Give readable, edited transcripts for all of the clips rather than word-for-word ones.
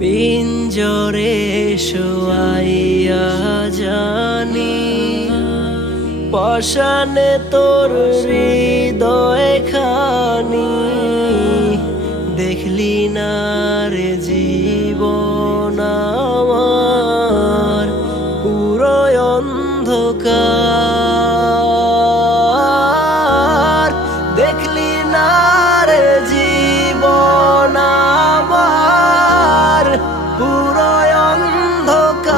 পিঞ্জরে শোয়াইয়া জানি পাষাণে তোর হৃদয় খানি। দেখলি না রে জীবন আমার পুরো অন্ধকার। দেখলি না রে জীবন আমার পুরো অন্ধকার।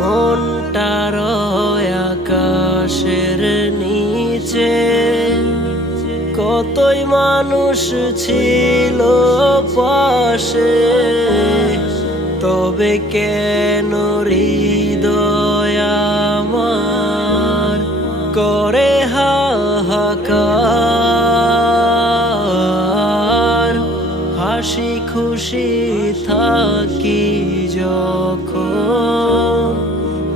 মনটার আকাশের নিচে কতই মানুষ ছিল পাশে, তবে কেন হৃদয় আমার করে হাহাকার। হাসি খুশি থাকি যখন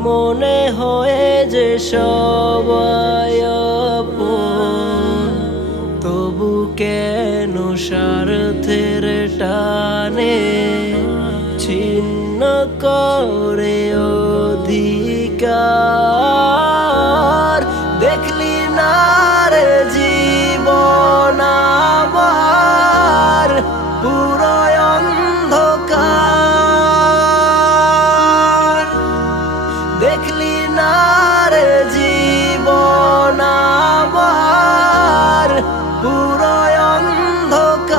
মনে হয় যে সবাই আপন, তবু কেন স্বার্থের টানে ছিন্ন করে অধিকার। দেখলি না রে জীবন আমার পুরো অন্ধকার। দেখলি না রে জীবন আমার পুরো অন্ধকার।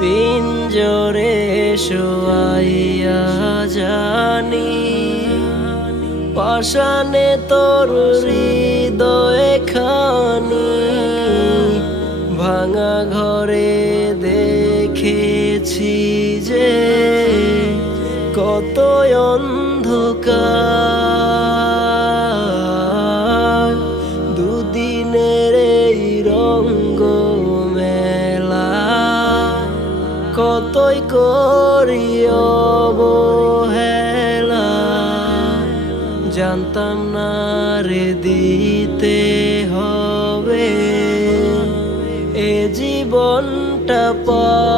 পিঞ্জরে শোয়াইয়া জানি পাষাণে তোর হৃদয় খানি। ভাঙা ঘরে দেখেছি যে কত অন্ধকার। দুদিনের এই রঙ্গ মেলা কতই করি অবহেলা। জানতাম না রে দিতে হবে এ জীবনটা পার।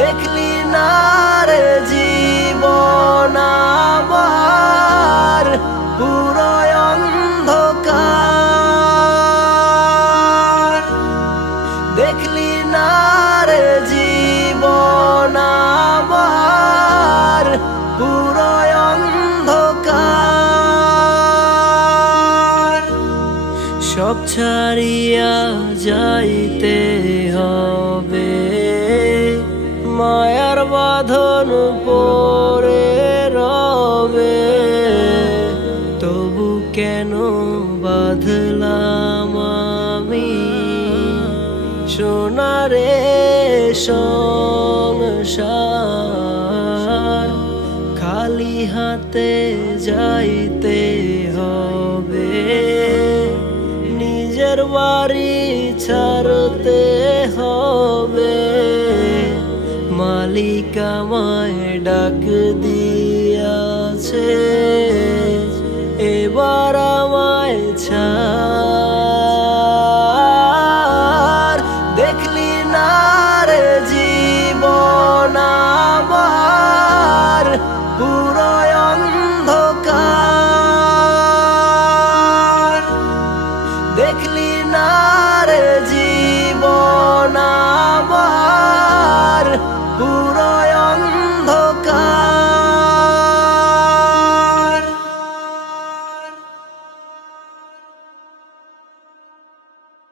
দেখলি না রে জীবন আমার পুরো অন্ধকার। দেখলি না রে জীবন আমার পুরো অন্ধকার। সব ছাড়িয়া যাইতে হবে মায়ার বাঁধন পরে রবে, তবু কেন বাঁধলাম আমি সোনারে সংসার। খালি হাতে যাইতে হবে নিজের বাড়ি ছাড়তে হবে। মালিক আমায় ডাক দিয়াছে এবার আমায় ছাড়। দেখলি না রে জীবন আমার পুরো অন্ধকার। দেখলি